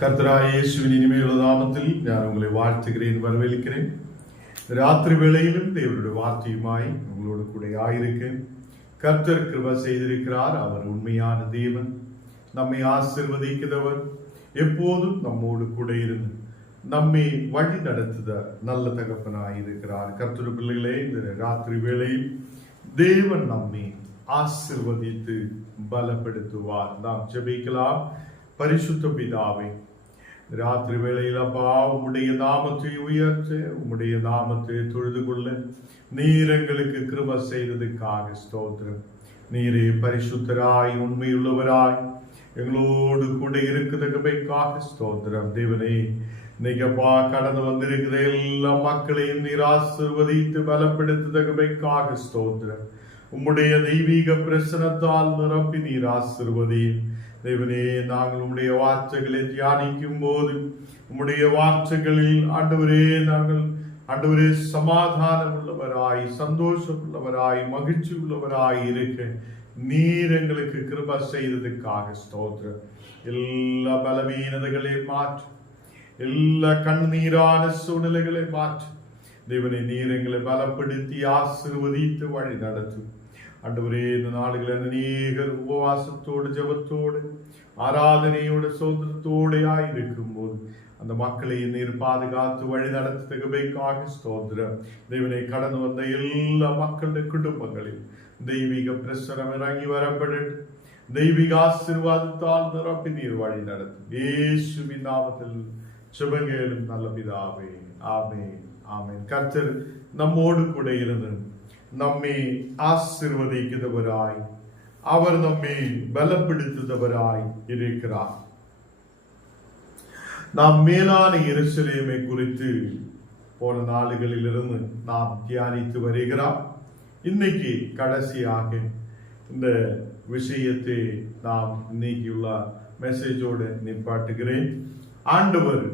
கர்த்தராகிய இயேசுவின் இனிமையுள்ள நாமத்தில் நான் உங்களை வாழ்த்துகிறேன், வரவேற்கிறேன். ராத்திரி வேளையிலும் தேவனுடைய வார்த்தையுமாய் உங்களோடு கூட ஆயிருக்கேன். கர்த்தர் கிருபை செய்திருக்கிறார். அவர் உண்மையான தேவன், நம்மை ஆசீர்வதிக்கிறவர், எப்போதும் நம்மோடு கூட இருந்து நம்மை வழி நடத்துத நல்ல தகப்பனாயிருக்கிறார். கர்த்தர் பிள்ளைகளே, இந்த ராத்திரி வேளையில் தேவன் நம்மை ஆசீர்வதித்து பலப்படுத்துவார். நாம் ஜெபிக்கலாம். பரிசுத்த பிதாவே, ராத்திரி வேளையில் அப்பா, உம்முடைய நாமத்தை உயர்த்த, உம்முடைய நாமத்தை தொழுது கொள்ள நீர் எங்களுக்கு கிருபை செய்ததுக்காக ஸ்தோத்திரம். நீரே பரிசுத்தராய் உண்மையுள்ளவராய் எங்களோடு கூட இருக்கிறதுக்காக ஸ்தோத்திரம். தேவனே, இன்னைக்கப்பா கடந்து வந்திருக்கிற எல்லா மக்களையும் நீர் ஆசீர்வதித்து பலப்படுத்துவதற்காக ஸ்தோத்திரம். உம்முடைய தெய்வீக பிரசனத்தால் நிரப்பி நீர் ஆசீர்வதியும். தேவனே, நாங்கள் உம்முடைய வார்த்தைகளை தியானிக்கும் போது உம்முடைய வார்த்தைகளில் ஆண்டவரே சமாதானம் உள்ளவராய், சந்தோஷம் உள்ளவராய், மகிழ்ச்சி உள்ளவராய் இருக்க நீர் எங்களுக்கு கிருபை செய்ததுக்காக ஸ்தோத்திரம். எல்லா பலவீனதைகளை மாற்று, எல்லா கண்ணீரான சூழ்நிலைகளை மாற்று. தேவனே, நீர் எங்களை பலப்படுத்தி ஆசீர்வதித்து வழி நடத்தும். ஆண்டவரே, இந்த நாடுகளில் அநேகர் உபவாசத்தோடு, ஜபத்தோடு, ஆராதனையோடு, சோதனத்தோடு ஆயிருக்கும் போது அந்த மக்களை நீர் பாதுகாத்து வழி நடத்துவதற்காக ஸ்தோத்திரம். தேவனை, கடந்து வந்த எல்லா மக்களுடைய குடும்பங்களில் தெய்வீக பிரசனம் இறங்கி வரப்படட்டும். தெய்வீக ஆசீர்வாதத்தால் நிரப்பி நீர் வழி நடத்தும். இயேசுவின் நாமத்தில் ஜெபங்கேளும் நல்ல பிதாவே. ஆமென், ஆமென். கர்த்தர் நம்மோடு கூட இருந்து நம்மை ஆசீர்வதிக்கிறவராய், அவர் நம்மை பலப்படுத்துகிறவராய் இருக்கிறார். நாம் மேலான எருசலேமை குறித்து போன நாளுகளில் இருந்து நாம் தியானித்து வருகிறோம். இன்னைக்கு கடைசியாக இந்த விஷயத்தை நாம் இன்னைக்குள்ள மெசேஜோடு நிப்பாட்டுகிறேன். ஆண்டவர்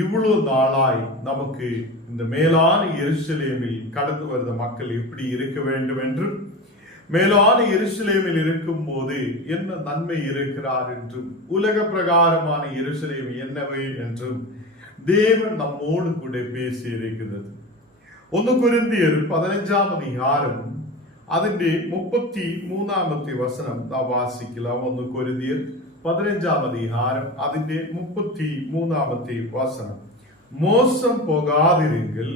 இவ்வளவு நாளாய் நமக்கு இந்த மேலான எருசலேமில் கடந்து வருகிற மக்கள் எப்படி இருக்க வேண்டும் என்றும், மேலான எருசலேமில் இருக்கும் போது என்ன நன்மை இருக்கிறார் என்றும், உலக பிரகாரமான எருசலேம் என்னவை என்றும் தேவன் நம்மோடு கூட பேசி இருக்கிறது. 1 கொரிந்தியர் 15 அதிகாரம் അതിന്റെ 33 വചനം നാം വാസിக்கலாம். 1 കൊരിന്ത്യർ 15 அதிகாரம் അതിന്റെ 33 വചനം. மோசம் போகாதிருங்கள்,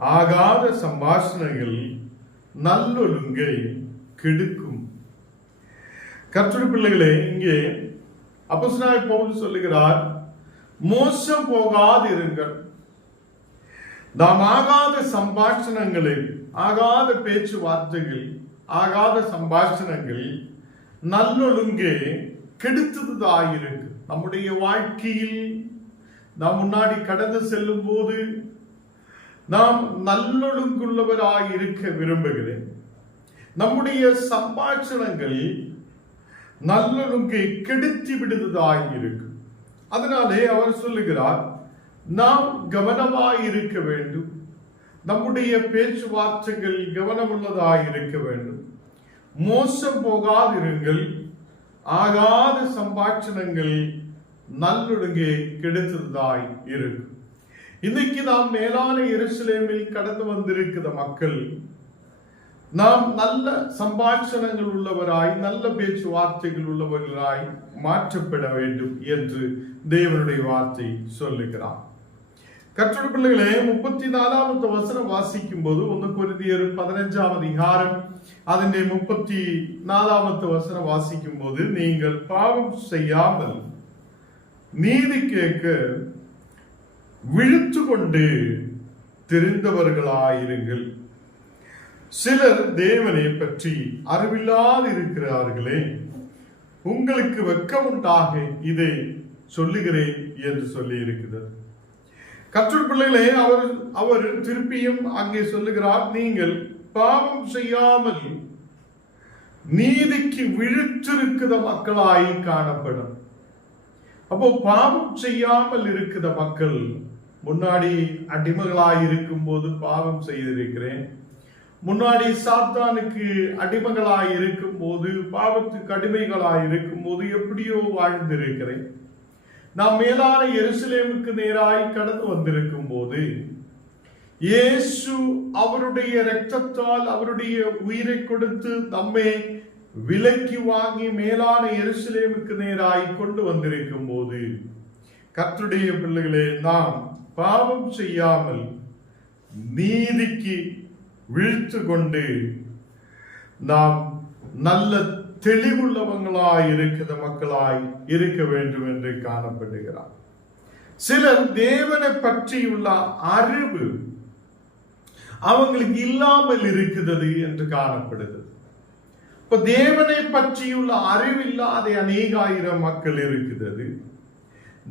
ஆகாத சம்பாஷணைகள் நல்லொழுங்கை கெடுக்கும். கர்த்தருடைய பிள்ளைகளே, இங்கே அப்போஸ்தலனாகிய பவுல் சொல்லுகிறார், மோசம் போகாதிருங்கள். நாம் ஆகாத சம்பாஷணங்களில், ஆகாத பேச்சுவார்த்தைகள், ஆகாத சம்பாஷணங்கள் நல்லொழுங்கே கெடுத்ததாயிருக்கு. நம்முடைய வாழ்க்கையில் நாம் முன்னாடி கடந்து செல்லும் போது நாம் நல்லொழுங்குள்ளவராய் இருக்க விரும்புகிறேன். நம்முடைய சம்பாஷணங்கள் நல்லொழுங்கை கெடுத்தி விடுவதாய் இருக்கு. அதனாலே அவர் சொல்லுகிறார், நாம் கவனமாய் இருக்க வேண்டும். நம்முடைய பேச்சுவார்த்தைகள் கவனமுள்ளதாய் இருக்க வேண்டும். மோசம் போகாதிருங்கள், ஆகாத சம்பாஷணங்கள் நல்லொழுங்கே கெடுத்ததாய் இருக்கு. இன்னைக்கு நாம் மேலான எருசலேமில் கடந்து வந்திருக்கிற மக்கள் நாம் நல்ல சம்பாஷணங்கள் உள்ளவராய், நல்ல பேச்சுவார்த்தைகள் உள்ளவர்களாய் மாற்றப்பட வேண்டும் என்று தேவனுடைய வார்த்தை சொல்லுகிறார். கர்த்தருடைய பிள்ளைகளே, 34 வசனம் வாசிக்கும் போது 1 கொரிந்தியர் 15 அதிகாரம் അതിന്റെ 34 வசனம் வாசிக்கும் போது, நீங்கள் பாவம் செய்யாமல் நீதி கேட்க விழித்து கொண்டு தெரிந்தவர்களாயிருங்கள். சிலர் தேவனை பற்றி அறிவில்லாது இருக்கிறார்களே, உங்களுக்கு வெட்கம் உண்டாக இதை சொல்லுகிறேன் என்று சொல்லி இருக்கிறது. கர்த்தருடைய பிள்ளைகளே, அவர் திருப்பியும் அங்கே சொல்லுகிறார், நீங்கள் பாவம் செய்யாமல் நீதிக்கு விழித்திருக்கிற மக்களாய் காணப்படும். அப்போ பாவம் செய்யாமல் இருக்கிற மக்கள், முன்னாடி அடிமைகளாய் இருக்கும் போது பாவம் செய்திருக்கிறேன், முன்னாடி சாத்தானுக்கு அடிமைகளாய் இருக்கும் போது, பாவத்துக்கு அடிமைகளாய் இருக்கும் போது எப்படியோ வாழ்ந்திருக்கிறேன். நாம் மேலான எருசலேமுக்கு நேராய் கடந்து வந்திருக்கும் போது இயேசு அவருடைய இரத்தத்தால் அவருடைய உயிரை கொடுத்து நம்மை விலைக்கு வாங்கி மேலான எருசலேமுக்கு நேராய் கொண்டு வந்திருக்கும் போது, கர்த்தருடைய பிள்ளைகளே, நாம் பாவம் செய்யாமல் நீதிக்கு வீழ்த்து கொண்டு நாம் நல்ல தெளிவுள்ளவங்களாய் இருக்கிற மக்களாய் இருக்க வேண்டும் என்று காணப்படுகிறார். சிலர் தேவனை பற்றியுள்ள அறிவு அவங்களுக்கு இல்லாமல் இருக்கிறது என்று காணப்படுகிறது. இப்ப தேவனை பற்றியுள்ள அறிவில்லாத அநேகாயிரம் மக்கள் இருக்கிறது.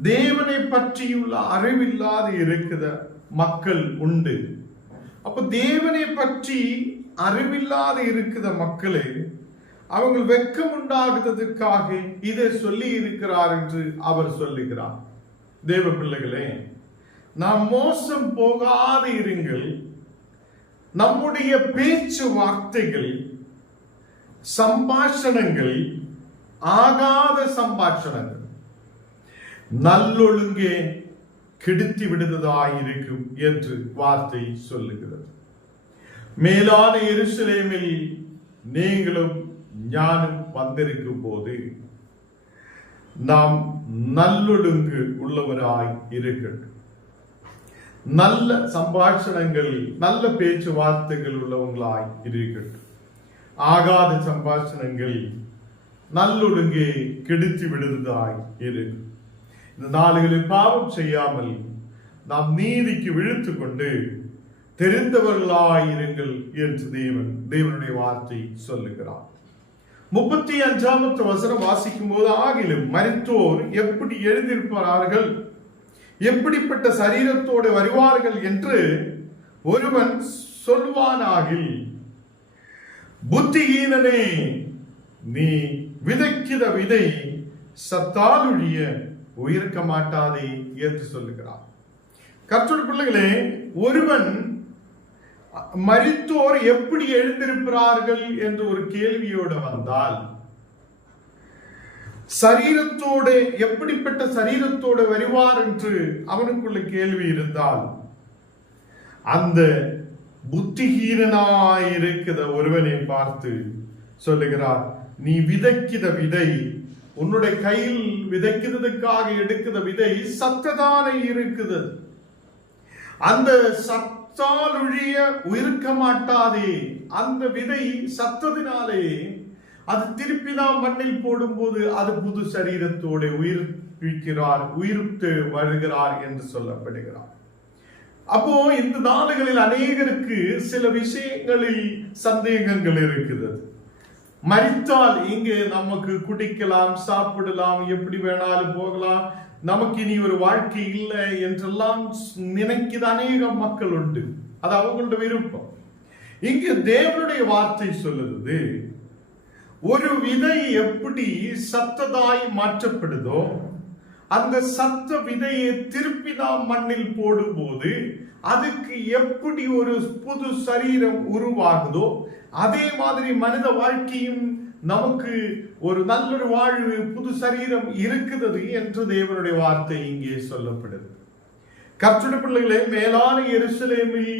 தேவனை பற்றியுள்ள அறிவில்லாத இருக்கிற மக்கள் உண்டு. அப்ப தேவனை பற்றி அறிவில்லாத இருக்கிற மக்களே அவங்க வெட்கம் உண்டாகுறதுக்காக இதை சொல்லி இருக்கிறார் என்று அவர் சொல்லுகிறார். தேவ பிள்ளைகளே, நாம் மோசம் போகாத இருங்கள். நம்முடைய பேச்சு வார்த்தைகள், சம்பாஷணங்கள், ஆகாத சம்பாஷணங்கள் நல்லொழுங்கே கெடுத்து விடுவதாயிருக்கும் என்று வார்த்தை சொல்லுகிறது. மேலான எருசலேமில் நீங்களும் ஞானம் வந்திருக்கும் போது நாம் நல்லொழுங்கு உள்ளவராய் இருக்கட்டும். நல்ல சம்பாஷணங்கள், நல்ல பேச்சுவார்த்தைகள் உள்ளவங்களாய் இருக்கட்டும். ஆகாத சம்பாஷணங்கள் நல்லொழுங்கே கெடுத்து விடுவதாய் இருக்கும். இந்த நாடுகளில் பாவம் செய்யாமல் நாம் நீதிக்கு விழுத்து கொண்டு தெரிந்தவர்களாயிருங்கள் என்று தேவனுடைய வார்த்தை சொல்லுகிறார். 35வது வசனம் வாசிக்கும் போது, ஆகிலும் மரித்தோர் எப்படி எழுந்திருப்பார்கள், எப்படிப்பட்ட சரீரத்தோடு வருவார்கள் என்று ஒருவன் சொல்வானாகில், புத்திஹீனனே, நீ விதைக்கிற விதை சத்தாலுழிய உயிர்க்க மாட்டாதே என்று சொல்லுகிறார். கர்த்தருடைய பிள்ளைகளே, ஒருவன் மரித்தோர் எப்படி எழுந்திருப்பார்கள் என்று ஒரு கேள்வியோடு வந்தால், சரீரத்தோடு எப்படிப்பட்ட சரீரத்தோடு வருவார் என்று அவனுக்குள்ள கேள்வி இருந்தால், அந்த புத்திஹீனனாயிருக்கிற ஒருவனை பார்த்து சொல்லுகிறார், நீ விதைக்கிற விதை, உன்னுடைய கையில் விதைக்கிறதுக்காக எடுக்கிற விதை சத்ததானே இருக்குது. அந்த சத்தால் ஒழிய உயிர்க்க மாட்டாதே. அந்த விதை சத்ததினாலே அது திருப்பி நாம் மண்ணில் போடும்போது அது புது சரீரத்தோடு உயிர்ப்பிக்கிறார், உயிர்த்து வருகிறார் என்று சொல்லப்படுகிறார். அப்போ இந்த நாடுகளில் அநேகருக்கு சில விஷயங்களில் சந்தேகங்கள் இருக்கிறது. மரித்தால் இங்கே நமக்கு குடிக்கலாம், சாப்பிடலாம், எப்படி வேணாலும் போகலாம், நமக்கு இனி ஒரு வாழ்க்கை இல்லை என்றெல்லாம் நினைக்கிற அநேக மக்கள் உண்டு. அது அவங்களுடைய விருப்பம். இங்கு தேவனுடைய வார்த்தை சொல்லுது, ஒரு விதை எப்படி சத்ததாய் மாற்றப்படுதோ, அந்த சத்த விதையை திருப்பி நாம் மண்ணில் போடும்போது அதுக்கு எப்படி ஒரு புது சரீரம் உருவாகுதோ, அதே மாதிரி மனித வாழ்க்கையும் நமக்கு ஒரு நல்லொரு வாழ்வு, புது சரீரம் இருக்கிறது என்று தேவனுடைய வார்த்தை இங்கே சொல்லப்படுது. கர்த்தருடைய பிள்ளைகளே, மேலான எருசலேமில்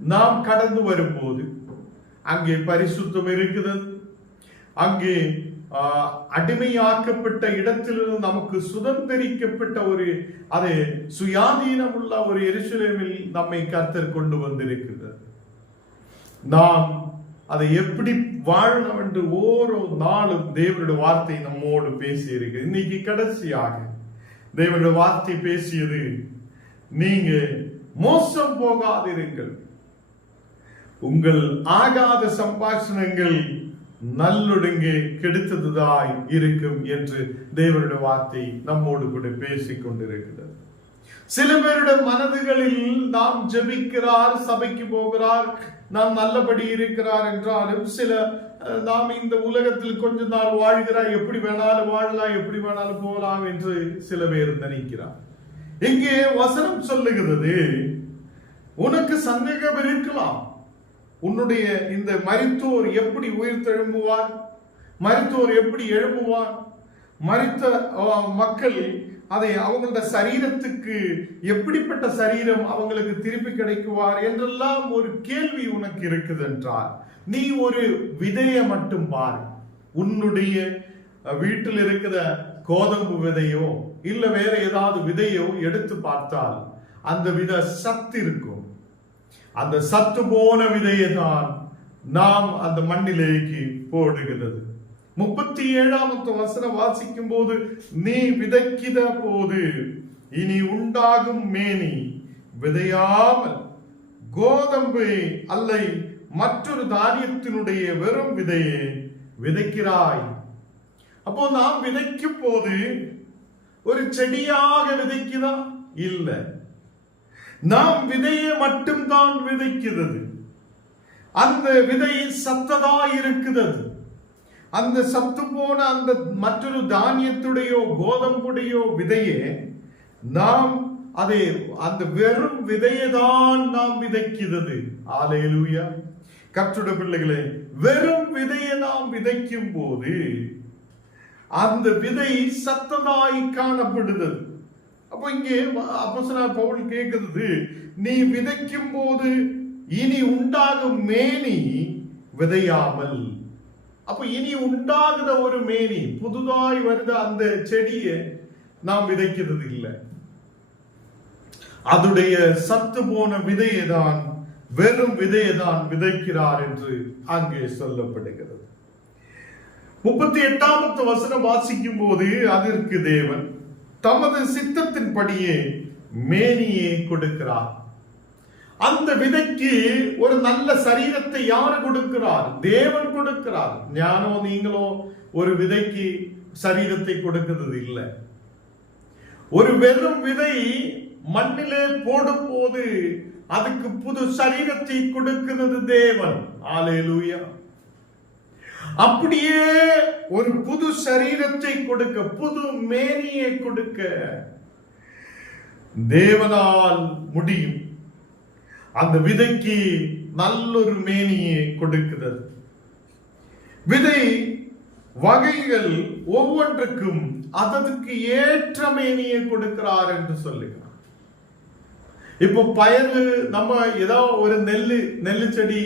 நாம் கடந்து வரும்போது அங்கே பரிசுத்தம் இருக்கிறது. அங்கே அடிமையாக்கப்பட்ட இடத்திலிருந்து நமக்கு சுதந்திரிக்கப்பட்ட ஒரு அது சுயாதீனம் உள்ள ஒரு எருசலேமில் நம்மை கர்த்தர் கொண்டு வந்திருக்கிறார். நாம் அதை எப்படி வாழணும் என்று ஓரோ நாளும் தேவனுடைய வார்த்தை நம்மோடு பேசி இருக்கு. இன்னைக்கு கடைசியாக தேவனுடைய வார்த்தை பேசியது, நீங்க மோசம் போகாதிருங்கள், உங்கள் ஆகாத சம்பாஷணங்கள் நல்லொடுங்கே கெடுத்ததுதாய் இருக்கும் என்று தேவனுடைய வார்த்தை நம்மோடு கூட பேசிக் கொண்டிருக்கிறது. சில பேருடைய மனதுகளில் நாம் ஜெபிக்கிறார், சபைக்கு போகிறார், நாம் நல்லபடி இருக்கிறார் என்றாலும் சில நாம் இந்த உலகத்தில் கொஞ்ச நாள் வாழ்கிறார், எப்படி வேணாலும் வாழலாம், எப்படி வேணாலும் போகலாம் என்று சில பேர் நினைக்கிறார். இங்கே வசனம் சொல்லுகிறது, உனக்கு சந்தேகம் இருக்கலாம், உன்னுடைய இந்த மரித்தோர் எப்படி உயிர்த்தெழும்புவார், மரித்தோர் எப்படி எழும்புவார், மரித்த மக்கள் அதை அவங்களோட சரீரத்துக்கு எப்படிப்பட்ட சரீரம் அவங்களுக்கு திருப்பி கிடைக்குவார் என்றெல்லாம் ஒரு கேள்வி உனக்கு இருக்குது என்றால், நீ ஒரு விதையை மட்டும் பார். உன்னுடைய வீட்டில் இருக்கிற கோதம்பு விதையோ இல்ல வேற ஏதாவது விதையோ எடுத்து பார்த்தால் அந்த விதை சத்து இருக்கும். அந்த சத்து போன விதையை தான் நாம் அந்த மண்ணிலேக்கு போடுகிறது. 37ஆம் வசனம் வாசிக்கும் போது, நீ விதைக்கிற போது இனி உண்டாகும் மேனி விதையாமல் கோதம்பு அல்ல மற்றொரு தானியத்தினுடைய வெறும் விதையை விதைக்கிறாய். அப்போ நாம் விதைக்கும் போது ஒரு செடியாக விதைக்கிறா இல்ல, நாம் விதையை மட்டும்தான் விதைக்கிறது. அந்த விதை சத்ததா இருக்கிறது. அந்த சத்து போன அந்த மற்றொரு தானியத்துடையோ கோதம்புடையோ விதையே நாம் அதை அந்த வெறும் விதையை தான் நாம் விதைக்கிறது. அல்லேலூயா. கர்த்தருடைய பிள்ளைகளே, வெறும் விதையை நாம் விதைக்கும் போது அந்த விதை சத்ததாய் காணப்படுகிறது. அப்போ இங்கே அப்போஸ்தலனாகிய பவுல் கேட்கிறது, நீ விதைக்கும் போது இனி உண்டாகும் மேனி விதையாமல். அப்ப இனி உண்டாகுத ஒரு மேனி, புதுதாய் வருத அந்த செடியை நாம் விதைக்கிறது இல்லை. அதுடைய சத்து போன விதையை தான், வெறும் விதையை தான் விதைக்கிறார் என்று அங்கே சொல்லப்படுகிறது. 38ஆம் வசனம் வாசிக்கும் போது, அதற்கு தேவன் தமது சித்தத்தின்படியே மேனியை கொடுக்கிறார். அந்த விதைக்கு ஒரு நல்ல சரீரத்தை யாரு கொடுக்கிறார்? தேவன் கொடுக்கிறார். ஞானோ நீங்களோ ஒரு விதைக்கு சரீரத்தை கொடுக்கிறது இல்லை. ஒரு வெறும் விதை மண்ணிலே போடும் போது அதுக்கு புது சரீரத்தை கொடுக்கிறது தேவன். அல்லேலூயா. அப்படியே ஒரு புது சரீரத்தை கொடுக்க, புது மேனியை கொடுக்க தேவனால் முடியும். அந்த விதைக்கு நல்லொரு மேனியை கொடுக்கிறது. விதை வகைகள் ஒவ்வொன்றுக்கும் அதற்கு ஏற்ற மேனியை கொடுக்கிறார் என்று சொல்லுகிறார். இப்போ பயறு, நம்ம ஏதோ ஒரு நெல்லு செடி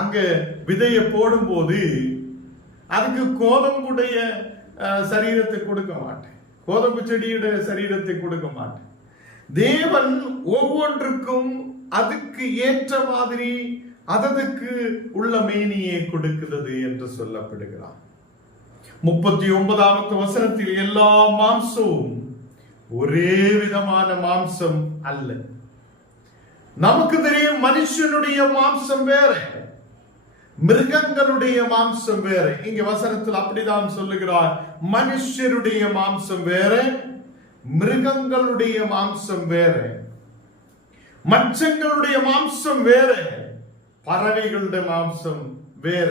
அங்க விதையை போடும் போது அதுக்கு கோதம்புடைய சரீரத்தை கொடுக்க மாட்டேன், கோதம்பு செடியுடைய சரீரத்தை கொடுக்க மாட்டேன். தேவன் ஒவ்வொன்றுக்கும் அதுக்கு ஏற்ற மாதிரி அதற்கு உள்ள மேனியை கொடுக்கிறது என்று சொல்லப்படுகிறார். 39ஆம் வசனத்தில், எல்லா மாம்சமும் ஒரே விதமான மாம்சம் அல்ல. நமக்கு தெரியும் மனுஷனுடைய மாம்சம் வேற, மிருகங்களுடைய மாம்சம் வேற. இங்க வசனத்தில் அப்படிதான் சொல்லுகிறார், மனுஷருடைய மாம்சம் வேற, மிருகங்களுடைய மாம்சம் வேற, மச்சங்களுடைய மாம்சம் வேற, பறவைகளுடைய மாம்சம் வேற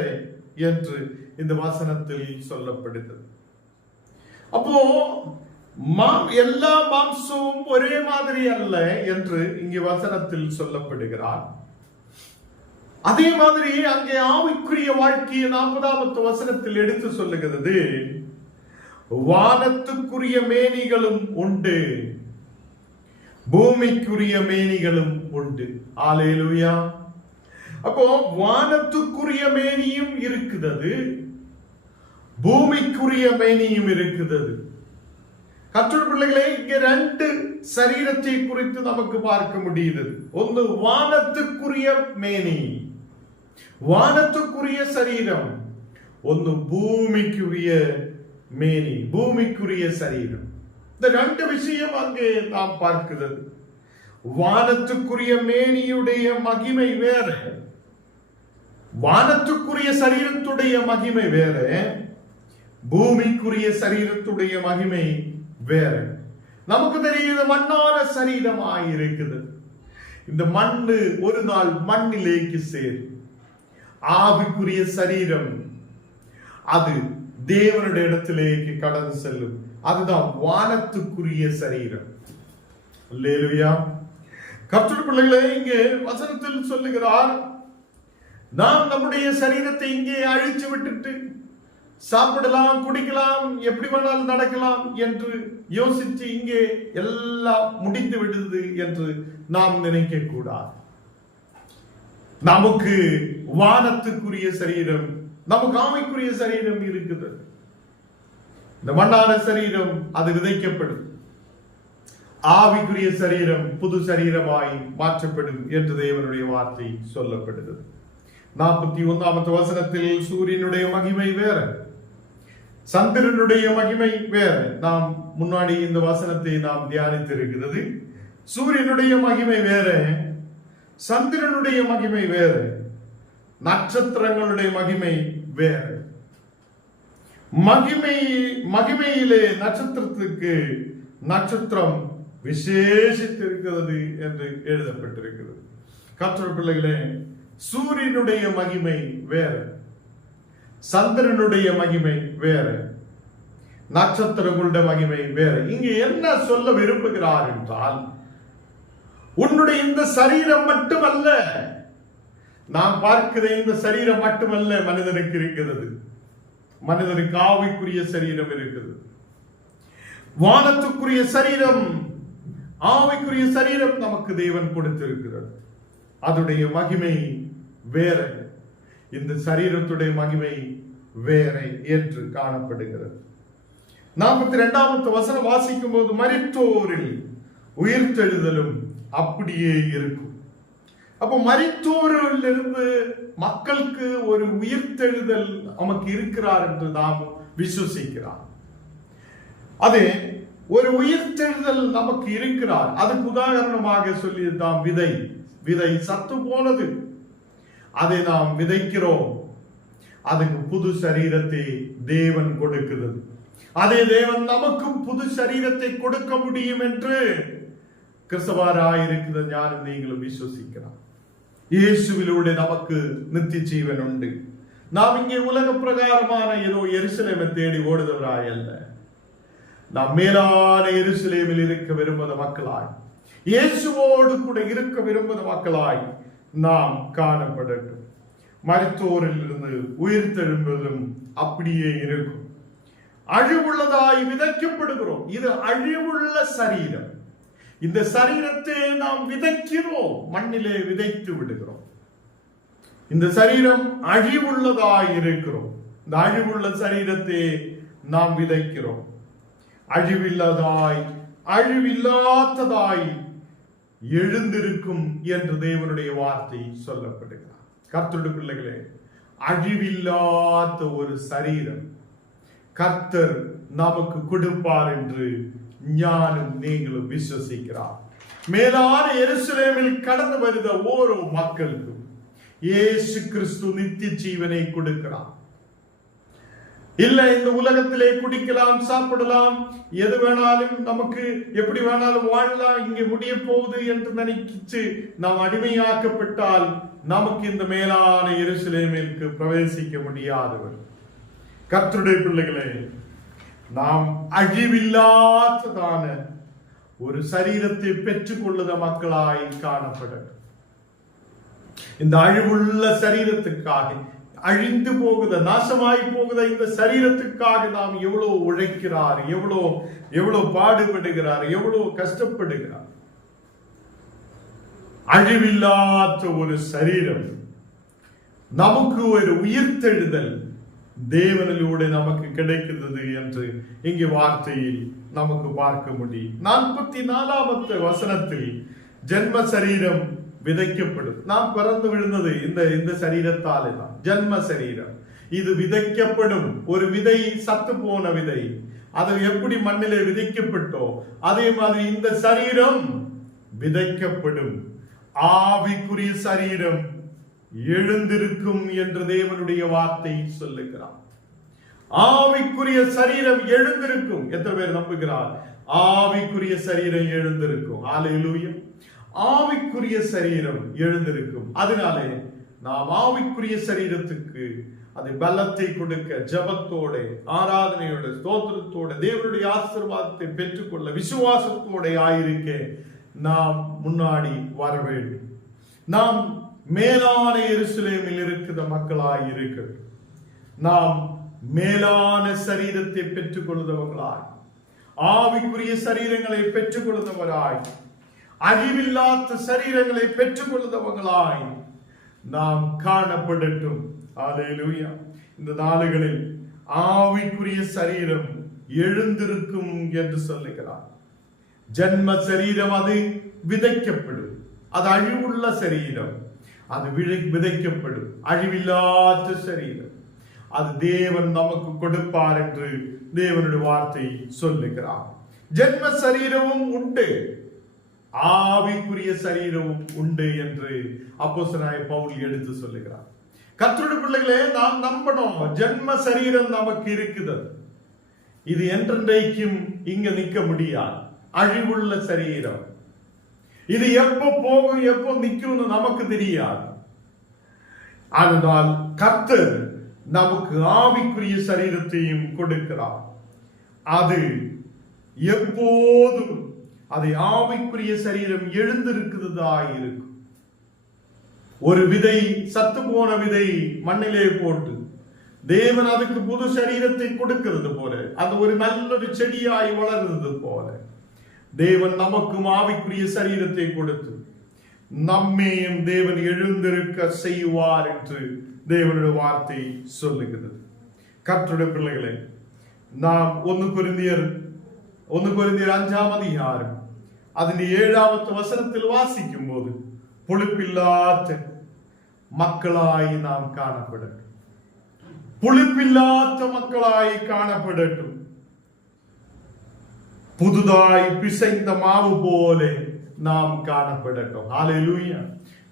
என்று இந்த வசனத்தில் சொல்லப்படுகிறது. அப்போ எல்லா மாம்சமும் ஒரே மாதிரி அல்ல என்று இங்கே வசனத்தில் சொல்லப்படுகிறார். அதே மாதிரி அங்கே ஆவிக்குரிய வாழ்க்கையை 40ஆம் வசனத்தில் எடுத்து சொல்லுகிறது, வானத்துக்குரிய மேனிகளும் உண்டு, பூமிக்குரிய மேனிகளும் உண்டு. அல்லேலூயா. அப்போ வானத்துக்குரிய மேனியும் இருக்குது, பூமிக்குரிய மேனியும் இருக்குது. கர்த்தருடைய பிள்ளைகளே, இங்கே 2 சரீரத்தை குறித்து நமக்கு பார்க்க முடியுது. ஒன்று வானத்துக்குரிய மேனி, வானத்துக்குரிய சரீரம். ஒன்று பூமிக்குரிய மேனி, பூமிக்குரிய சரீரம். இந்த 2 விஷயம் அங்கே நாம் பார்க்கிறது. வானத்துக்குரிய மேனியுடைய மகிமை வேற, வானத்துக்குரிய சரீரத்துடைய மகிமை வேற, பூமிக்குரிய சரீரத்துடைய மகிமை வேற. நமக்கு தெரியுது மண்ணான சரீரமாய் இருக்குது. இந்த மண்ணு ஒரு நாள் மண்ணிலேக்கு சேரும். ஆவிக்குரிய சரீரம் அது தேவனுடைய இடத்திலேக்கு கடந்து செல்லும். அதுதான் வானத்துக்குரிய சரீரம். அல்லேலூயா. கர்த்தருடைய பிள்ளைகளே, இங்கே வசனத்தில் சொல்லுகிறார், நாம் நம்முடைய சரீரத்தை இங்கே அழிச்சு விட்டுட்டு சாப்பிடலாம், குடிக்கலாம், எப்படி வேணாலும் நடக்கலாம் என்று யோசித்து இங்கே எல்லாம் முடிந்து விடுது என்று நாம் நினைக்க கூடாது. நமக்கு வானத்துக்குரிய சரீரம், நமக்கு ஆமைக்குரிய சரீரம் இருக்குது. இந்த மண்ணான சரீரம் அது விதைக்கப்படும், ஆவிக்குரிய சரீரம் புது சரீரமாய் மாற்றப்படும் என்று தேவனுடைய வார்த்தை சொல்லப்படுகிறது. 41வது வசனத்தில் சூரியனுடைய மகிமை வேற, சந்திரனுடைய மகிமை வேற. நாம் முன்னாடி இந்த வசனத்தை நாம் தியானித்திருக்கிறது. சூரியனுடைய மகிமை வேற, சந்திரனுடைய மகிமை வேற, நட்சத்திரங்களுடைய மகிமை வேற. மகிமையிலே நட்சத்திரத்துக்கு நட்சத்திரம் விசேஷித்திருக்கிறது என்று எழுதப்பட்டிருக்கிறது. கர்த்தருடைய பிள்ளைகளே, சூரியனுடைய மகிமை வேற, சந்திரனுடைய மகிமை வேற, நட்சத்திரங்களுடைய மகிமை வேற. இங்கே என்ன சொல்ல விரும்புகிறார் என்றால், உன்னுடைய இந்த சரீரம் மட்டுமல்ல, நாம் பார்க்கிற இந்த சரீரம் மட்டுமல்ல மனிதனுக்கு இருக்கிறது. மனிதனுக்கு ஆவிக்குரிய சரீரம் இருக்குது, வானத்துக்குரிய சரீரம், ஆவிக்குரிய சரீரம் நமக்கு தேவன் கொடுத்திருக்கிறது. அதனுடைய மகிமை வேற, இந்த சரீரத்துடைய மகிமை வேற என்று காணப்படுகிறது. 42வது வசனம் வாசிக்கும் போது, மரித்தோரில் உயிர்த்தெழுதலும் அப்படியே இருக்கும். அப்போ மரித்தோரில் இருந்து மக்களுக்கு ஒரு உயிர்த்தெழுதல் நமக்கு இருக்கிறார் என்று நாம் விசுவசிக்கிறார். அதே ஒரு உயிர்த்தெழுதல் நமக்கு இருக்கிறார். அதுக்கு உதாரணமாக சொல்லி நாம் விதை சத்து போனது, அதை நாம் விதைக்கிறோம், அதுக்கு புது சரீரத்தை தேவன் கொடுக்கிறது. அதே தேவன் நமக்கும் புது சரீரத்தை கொடுக்க முடியும் என்று கிறிஸ்தவராயிருக்கிற ஞானம் நீங்களும் விசுவசிக்கிறார். இயேசுவிலூടെ நமக்கு நித்திய ஜீவன் உண்டு. நாம் இங்கே உலக பிரகாரமான ஏதோ எருசலேமை தேடி ஓடுதவராய் அல்ல, நாம் மேலான எருசலேமில் இருக்க விரும்புகிற மக்களாய், இயேசுவோடு கூட இருக்க விரும்புகிற மக்களாய் நாம் காணப்படட்டும். மரித்தோரில் இருந்து உயிர்த்தெழும்பதும் அப்படியே இருக்கும். அழிவுள்ளதாய் விதைக்கப்படுகிறோம். இது அழிவுள்ள சரீரம். இந்த சரீரத்தை நாம் விதைக்கிறோம், மண்ணிலே விதைத்து விடுகிறோம். இந்த சரீரம் அழிவுள்ளதாய் இருக்கிறோம். இந்த அழிவுள்ள சரீரத்தை நாம் விதைக்கிறோம். அழிவில்லாததாய் எழுந்திருக்கும் என்று தேவனுடைய வார்த்தை சொல்லப்படுகிறார். கர்த்தருடைய பிள்ளைகளே, அழிவில்லாத ஒரு சரீரம் கர்த்தர் நமக்கு கொடுப்பார் என்று ஞானம் நீங்களும் விசுவசிக்கிறார். மேலான எருசலேமில் கடந்து வருகிற ஓரோ மக்களுக்கும் இயேசு கிறிஸ்து நித்திய ஜீவனை கொடுக்கிறார். இல்ல இந்த உலகத்திலே குடிக்கலாம், சாப்பிடலாம், எது வேணாலும் நமக்கு எப்படி வேணாலும் வாழலாம், இங்கே முடிய போகுது என்று நினைச்சு நாம் அடிமையாக்கப்பட்டால் நமக்கு இந்த மேலான எருசலேமிற்கு பிரவேசிக்க முடியாதவர். கர்த்தருடைய பிள்ளைகளே, நாம் அழிவில்லாததான ஒரு சரீரத்தை பெற்றுக் கொள்ளுத மக்களாய் காணப்பட. இந்த அழிவுள்ள சரீரத்துக்காக, அழிந்து போகுத, நாசமாய் போகுத இந்த சரீரத்துக்காக நாம் எவ்வளவு உழைக்கிறார், எவ்வளவு பாடுபடுகிறார், எவ்வளவு கஷ்டப்படுகிறார். அழிவில்லாத ஒரு சரீரம், நமக்கு ஒரு உயிர்த்தெழுதல் தேவனிலூടെ நமக்கு கிடைக்கிறது என்று இங்கே வார்த்தையில் நமக்கு பார்க்க முடியும். 44வது வசனத்தில் ஜென்ம சரீரம் விதைக்கப்படும். நாம் பிறந்து விழுந்தது இந்த சரீரத்தாலே தான். ஜென்ம சரீரம் இது விதைக்கப்படும். ஒரு விதை, சத்து போன விதை, அது எப்படி மண்ணிலே விதைக்கப்பட்டோ அதே மாதிரி இந்த சரீரம் விதைக்கப்படும். ஆவிக்குரிய சரீரம் எழுந்திருக்கும் என்று தேவனுடைய வார்த்தை சொல்லுகிறார். ஆவிக்குரிய சரீரம் எழுந்திருக்கும். எத்தனை பேர் நம்புகிறார்? ஆவிக்குரிய சரீரம் எழுந்திருக்கும். அல்லேலூயா. ஆவிக்குரிய சரீரம் எழுந்திருக்கும். அதனாலே நாம் ஆவிக்குரிய சரீரத்துக்கு அது பலத்தை கொடுக்க ஜபத்தோட, ஆராதனையோட, ஸ்தோத்திரத்தோட, தேவனுடைய ஆசீர்வாதத்தை பெற்றுக்கொள்ள விசுவாசத்தோட ஆயிருக்க நாம் முன்னாடி வர வேண்டும். நாம் மேலான எருசலேமில் இருக்கிற மக்களாய் இருக்கட்டும். நாம் மேலான சரீரத்தை பெற்றுக் கொள்ளுதவர்களாய், ஆவிக்குரிய சரீரங்களை பெற்றுக் கொள்ளுதவராய், அழிவில்லாத சரீரங்களை பெற்றுக் கொள்ளுதவர்களாய் நாம் காணப்படட்டும். அல்லேலூயா. இந்த நாளுகளில் ஆவிக்குரிய சரீரம் எழுந்திருக்கும் என்று சொல்லுகிறார். ஜன்ம சரீரம் அது விதைக்கப்படும், அது அழிவுள்ள சரீரம், அது விதைக்கப்படும். அழிவில்லாத சரீரம் அது தேவன் நமக்கு கொடுப்பார் என்று தேவனுடைய வார்த்தை சொல்லுகிறார். ஜன்ம சரீரமும் உண்டு, ஆவிக்குரிய சரீரமும் உண்டு என்று அப்போஸ்தலனாகிய பவுல் எடுத்து சொல்லுகிறார். கர்த்தருடைய பிள்ளைகளே, நாம் நம்பணும், ஜன்ம சரீரம் நமக்கு இருக்குது. இது என்றென்றைக்கும் இங்க நிக்க முடியாது. அழிவுள்ள சரீரம் இது எப்போ போகும் எப்போ நிக்கும்னு நமக்கு தெரியாது. ஆனால் கர்த்தர் நமக்கு ஆவிக்குரிய சரீரத்தையும் கொடுக்கிறார். அது எப்போதும் அதை ஆவிக்குரிய சரீரம் எழுந்திருக்கிறதா இருக்கும். ஒரு விதை, சத்து போன விதை மண்ணிலே போட்டு தேவன் அதுக்கு புது சரீரத்தை கொடுக்கிறது போல, அது ஒரு நல்லொரு செடியாய் வளர்ந்தது போல, தேவன் நமக்கும் ஆவிக்குரிய சரீரத்தை கொடுத்து நம்மையும் தேவன் எழுந்திருக்க செய்வார் என்று தேவனுடைய வார்த்தை சொல்லுகிறது. கர்த்தருடைய பிள்ளைகளே, நாம் 1 கொரிந்தியர் 5ஆம் அதிகாரம் அதில் 7வது வசனத்தில் வாசிக்கும் போது, புளிப்பில்லாத மக்களாய் நாம் காணப்படட்டும், புளிப்பில்லாத மக்களாய் காணப்படட்டும், புதுதாய் பிசைந்த மாவு போல நாம் காணப்படட்டும். ஹல்லேலூயா.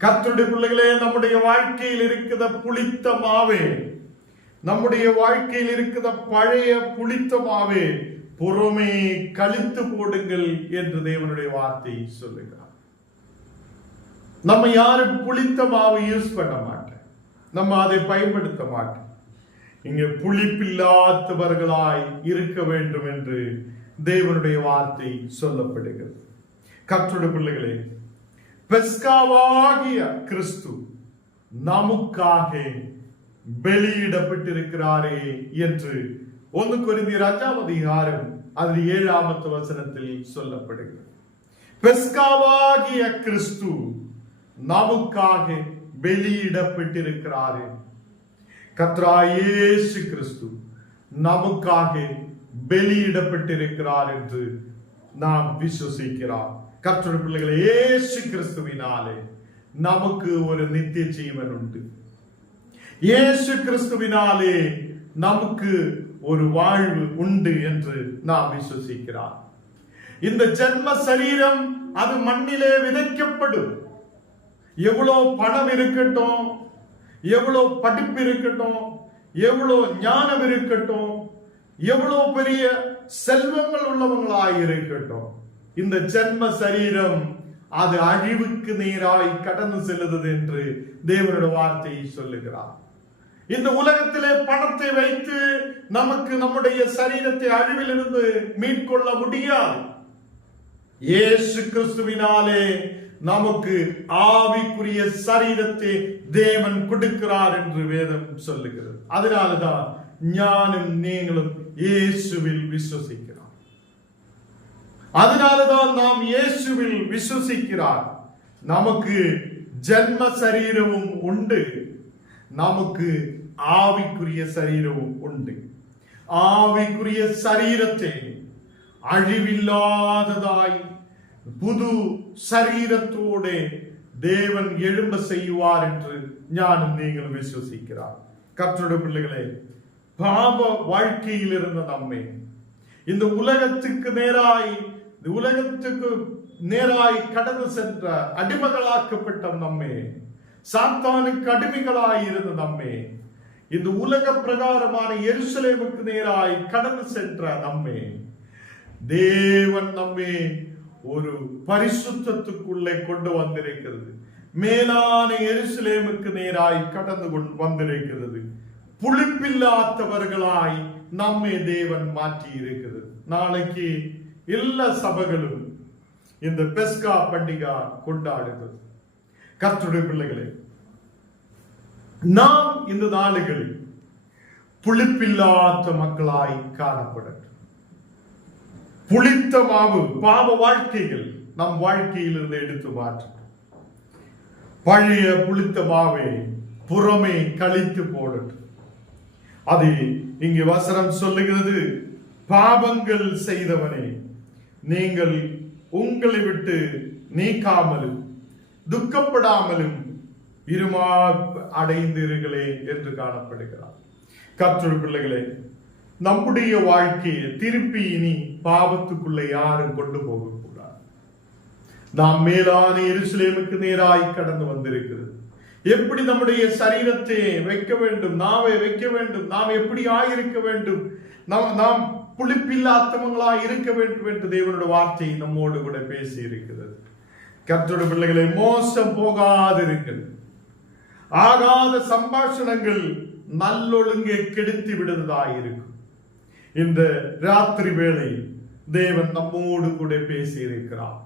கர்த்தருடைய பிள்ளைகளே, நம்முடைய வாழ்க்கையில் இருக்கிற புளித்த மாவே, நம்முடைய வாழ்க்கையில் இருக்கிற பழைய புளித்த மாவே புறமே கழித்து போடுங்கள் என்று தேவனுடைய வார்த்தை சொல்லுகிறார். நம்ம யாரும் புளித்த மாவு யூஸ் பண்ண மாட்டோம், நம்ம அதை பயன்படுத்த மாட்டோம். இங்கே புளிப்பில்லாதவர்களாய் இருக்க வேண்டும் என்று தேவனுடைய வார்த்தை சொல்லப்படுகிறது. கர்த்தருடைய பிள்ளைகளே, பெஸ்காவாகிய கிறிஸ்து நமக்காக வெளியிடப்பட்டிருக்கிறாரே என்று 1 கொரிந்தியர் 5ஆம் அதிகாரம் அதில் 7வது வசனத்தில் சொல்லப்படுகிறது. பெஸ்காவாகிய கிறிஸ்து நமக்காக வெளியிடப்பட்டிருக்கிறாரே. கர்த்தராகிய இயேசு கிறிஸ்து நமக்காக வெளியிடப்பட்டிருக்கிறார் என்று நாம் விசுவசிக்கிறோம். கர்த்தருடைய பிள்ளைகளை, இயேசு கிறிஸ்துவினாலே நமக்கு ஒரு நித்திய ஜீவன் உண்டு. இயேசு கிறிஸ்துவினாலே நமக்கு ஒரு வாழ்வு உண்டு என்று நாம் விசுவசிக்கிறோம். இந்த ஜன்ம சரீரம் அது மண்ணிலே விதைக்கப்படும். எவ்வளவு பணம் இருக்கட்டும், எவ்வளவு படிப்பு இருக்கட்டும், எவ்வளவு ஞானம் இருக்கட்டும், எவ்வளவு பெரிய செல்வங்கள் உள்ளவங்களாய் இருக்கட்டும், இந்த ஜன்ம சரீரம் அது அழிவுக்கு நேராய் கடந்து செல்லுது என்று தேவனுடைய வார்த்தையை சொல்லுகிறார். இந்த உலகத்திலே பணத்தை வைத்து நமக்கு நம்முடைய சரீரத்தை அழிவிலிருந்து மீட்கொள்ள முடியாது. இயேசு கிறிஸ்துவினாலே நமக்கு ஆவிக்குரிய சரீரத்தை தேவன் கொடுக்கிறார் என்று வேதம் சொல்லுகிறது. அதனால்தான் ஞானும் நீங்களும் இயேசுவில் விசுவசிக்கிறோம். அதனால்தான் நாம் இயேசுவில் விசுவசிக்கிறார். நமக்கு ஜன்ம சரீரமும் உண்டு, நமக்கு ஆவிக்குரிய சரீரமும் உண்டு. ஆவிக்குரிய சரீரத்தை அழிவில்லாததாய் புது சரீரத்தோட தேவன் எழும்ப செய்வார் என்று ஞானும் நீங்கள் விசுவசிக்கிறார். கர்த்தருடைய பிள்ளைகளே, பாவ வாழ்க்கையில் இருந்த நம்மை இந்த உலகத்துக்கு நேராய் கடந்து சென்ற அடிமைகளாக்கப்பட்ட நம்மை, சாத்தானுக்கு அடிமைகளாய் இருந்த நம்மை, இந்த உலக பிரகாரமான எருசலேமுக்கு நேராய் கடந்து சென்ற நம்மை தேவன் நம்மை ஒரு பரிசுத்தத்துக்குள்ளே கொண்டு வந்திருக்கிறது. மேலான எருசலேமுக்கு நேராய் கடந்து வந்திருக்கிறது. புளிப்பில்லாதவர்களாய் நம்மை தேவன் மாற்றி இருக்கிறது. நாளைக்கு எல்லா சபைகளும் இந்த பெஸ்கா பண்டிகை கொண்டாடுகிறது. கர்த்தருடைய பிள்ளைகளே, நாம் இந்த நாளுகளில் புளிப்பில்லாத மக்களாய் காணப்படட்டும். புளித்த மாவு பாவ வாழ்க்கைகள் நம் வாழ்க்கையிலிருந்து எடுத்து மாற்றும். பழைய புளித்த மாவை புறமே கழித்து போடட்டும். அது இங்கு வசனம் சொல்லுகிறது, பாவங்கள் செய்தவனே, நீங்கள் உங்களை விட்டு நீக்காமலும் துக்கப்படாமலும் இருமா அடைந்தீர்களே என்று காணப்படுகிறார். கர்த்தருடைய பிள்ளைகளே, நம்முடைய வாழ்க்கையை திருப்பி இனி பாவத்துக்குள்ள யாரும் கொண்டு போகக்கூடாது. நாம் மேலான எருசலேமுக்கு நேராய் கடந்து வந்திருக்கிறது. எப்படி நம்முடைய சரீரத்தை வைக்க வேண்டும், நாவை வைக்க வேண்டும், நாம் எப்படி ஆயிருக்க வேண்டும், நாம் புளிப்பில்லாதவங்களாய் இருக்க வேண்டும் என்று தேவனுடைய வார்த்தை நம்மோடு கூட பேசி இருக்கிறது. கர்த்தருடைய பிள்ளைகளை, மோசம் போகாதிருக்கிறது. ஆகாத சம்பாஷணங்கள் நல்லொழுங்கை கெடுத்து விடுவதாயிருக்கும். இந்த ராத்திரி வேளையில் தேவன் நம்மோடு கூட பேசி இருக்கிறார்.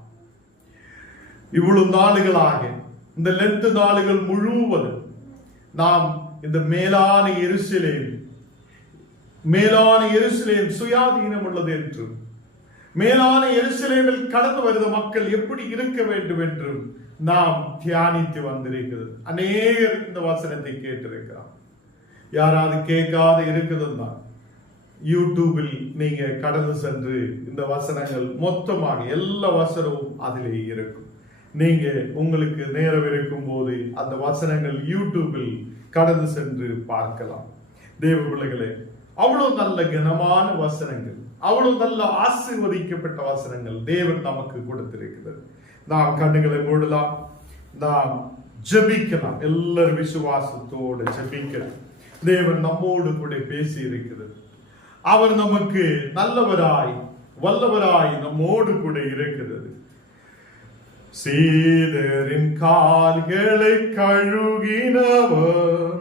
இவ்வளவு நாளுகளாக, இந்த லென்த் நாளுகள் முழுவதும் நாம் இந்த மேலான எருசலேம் சுயாதீனம் உள்ளது என்றும், மேலான எருசலேமில் கடந்து வருகிற மக்கள் எப்படி இருக்க வேண்டும் என்றும் நாம் தியானித்து வந்திருக்கிறது. அநேகர் இந்த வசனத்தை கேட்டிருக்கிறார். யாராவது கேட்காத இருக்குதுன்னா யூடியூபில் நீங்க கடந்து சென்று இந்த வசனங்கள் மொத்தமாக எல்லா வசனமும் அதிலே இருக்கும். நீங்க உங்களுக்கு நேரம் இருக்கும் போது அந்த வசனங்கள் யூடியூபில் கடந்து சென்று பார்க்கலாம். தேவ பிள்ளைகளே, அவ்வளவு நல்ல கனமான வசனங்கள், அவ்வளவு நல்ல ஆசீர்வதிக்கப்பட்ட வசனங்கள் தேவன் நமக்கு கொடுத்திருக்கிறது. நாம் கண்ணுகளை மூடலாம், நாம் ஜெபிக்கலாம். எல்லாரும் விசுவாசத்தோடு ஜெபிக்கலாம். தேவன் நம்மோடு கூட பேசி இருக்கிறது. அவர் நமக்கு நல்லவராய் வல்லவராய் நம்மோடு கூட இருக்கிறது. சீதரின் கால்களை கழுகினவர்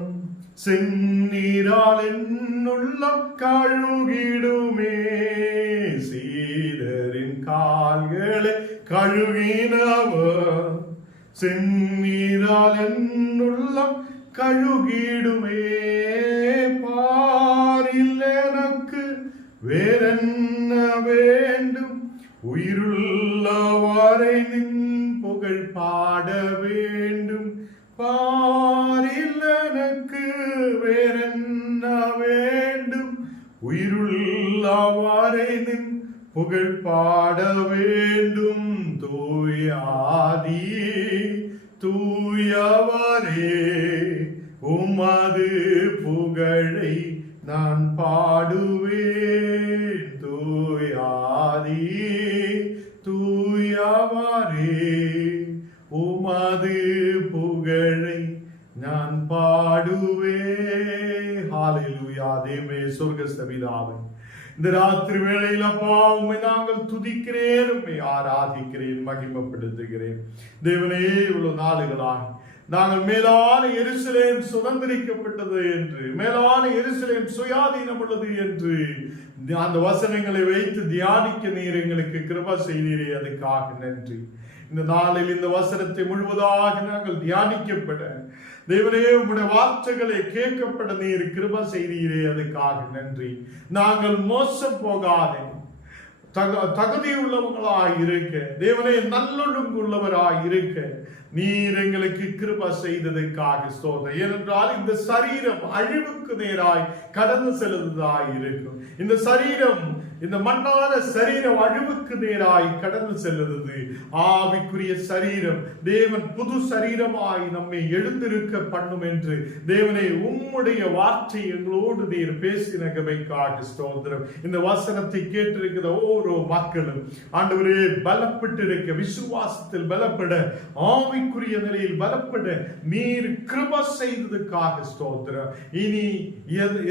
செந்நீரால் என்னுள்ளம் கழுகிடுமே. சீதரின் கால்களை கழுகினவர் செந்நீரால் என்னுள்ளம் கழுகிடுமே. பாரில் எனக்கு வேறென்ன வேண்டும், உயிருள்ளவரை நின் புகழ் பாட வேண்டும். பாரில் எனக்கு வேறென்ன வேண்டும், உயிருள்ளவரை நின் புகழ் பாட வேண்டும். தூயாதி தூயவரே, உமது புகழை நான் பாடுவேன். தூயாதி தூயவரே, உமது புகழை நான் பாடுவேன். ஹல்லேலூயா. தேவமே, சொர்க்கஸ்த பிதாவே, இந்த ராத்திரி வேளையில் அப்பா உம்மை நாங்கள் துதிக்கிறேன், உம்மை ஆராதிக்கிறேன், மகிமைப்படுத்துகிறேன். தேவனே, இவ்வளவு நாளுகளாக நாங்கள் மேலான எருசலேம் சுதந்திரிக்கப்பட்டது என்று, மேலான எருசலேம் சுயாதீனம் உள்ளது என்று அந்த வசனங்களை வைத்து தியானிக்க நீர் எங்களுக்கு கிருபை செய்தீரே, அதுக்காக நன்றி. இந்த நாளில் இந்த வசனத்தை முழுவதாக நாங்கள் தியானிக்கப்பட, தேவனே, உம்முடைய வார்த்தைகளை கேட்கப்பட நீர் கிருபை செய்தீரே, அதுக்காக நன்றி. நாங்கள் மோசம் போகாதே, தகுதி உள்ளவங்களாய் இருக்க, தேவனே, நல்லொழுங்கு உள்ளவராய் இருக்க நீர் எங்களுக்கு கிருபை செய்ததற்காக ஸ்தோத்திரம். ஏனென்றால் இந்த சரீரம் அழிவுக்கு நேராய் கடந்து செல்வதாய் இருக்கும். இந்த சரீரம், இந்த மண்ணான சரீரம் அழிவுக்கு நேராய் கடந்து செல்லுது. ஆவிக்குரிய சரீரம் தேவன் புது சரீரமாய் நம்மை எழுந்திருக்க பண்ணும் என்று தேவனே, உம்முடைய வார்த்தை எங்களோடு நீர் பேசினவைக்காக ஸ்தோத்திரம். இந்த வசனத்தை கேட்டிருக்கிற ஒவ்வொரு மக்களும் ஆண்டவரே பலப்பட்டு இருக்க, விசுவாசத்தில் பலப்பட, ஆவிக்குரிய நிலையில் பலப்பட நீர் கிருபை செய்ததுக்காக ஸ்தோத்திரம். இனி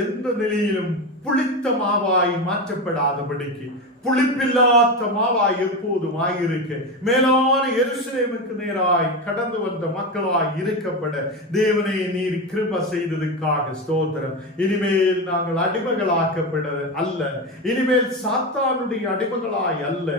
எந்த நிலையிலும் புளித்த மாவாய் மாற்றப்படாதபடிக்கு புளிப்பில்லாத மாவாய் எப்போதும் ஆயிருக்க, மேலான எருசலேமுக்கு நேராய் கடந்து வந்த மக்களாய் இருக்கப்பட தேவனே நீர் கிருபை செய்ததுக்காக ஸ்தோத்திரம். இனிமேல் நாங்கள் அடிமைகளாக்கப்பட அல்ல, இனிமேல் சாத்தானுடைய அடிமைகளாய் அல்ல,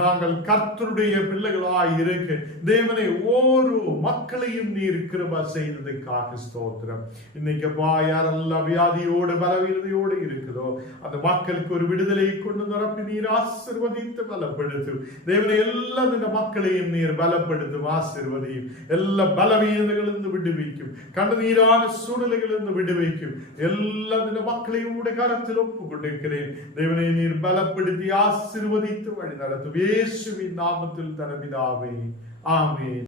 நாங்கள் கர்த்தருடைய பிள்ளைகளாய் இருக்க தேவனே ஒவ்வொரு மக்களையும் நீர் கிருபை செய்ததுக்காக ஸ்தோத்திரம். இன்னைக்கு யாரெல்லாம் வியாதியோடு பலவீனதையோடு இருக்குதோ அந்த மக்களுக்கு ஒரு விடுதலை கொண்டு நிரப்பி நீர் ஆசீர்வதித்து பலப்படுத்தும் தேவனை. எல்லா இந்த மக்களையும் நீர் பலப்படுத்தும், ஆசீர்வதியும். எல்லா பலவீனங்களிலிருந்து விடுவிக்கும், கண்ணீரான சூழ்நிலைகளிலிருந்து விடுவிக்கும். எல்லா இந்த மக்களையும் உடைய கரத்தில் ஒப்பு கொண்டிருக்கிறேன் தேவனை. நீர் பலப்படுத்தி ஆசீர்வதித்து வழி நடத்தும். இயேசுவின் நாமத்தில் தனபிதாவே, ஆமென்.